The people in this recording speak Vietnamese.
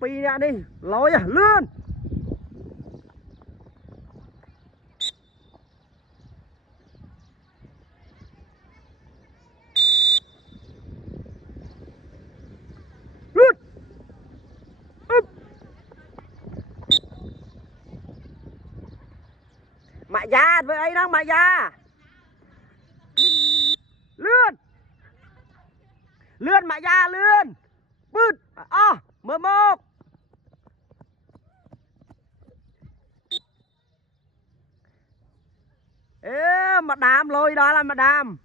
pi nè đi lôi à lươn lươn mẹ già với ấy đó mẹ già lươn lươn mẹ già lươn bứt mơ một ê mà đàm lôi đó là mà đàm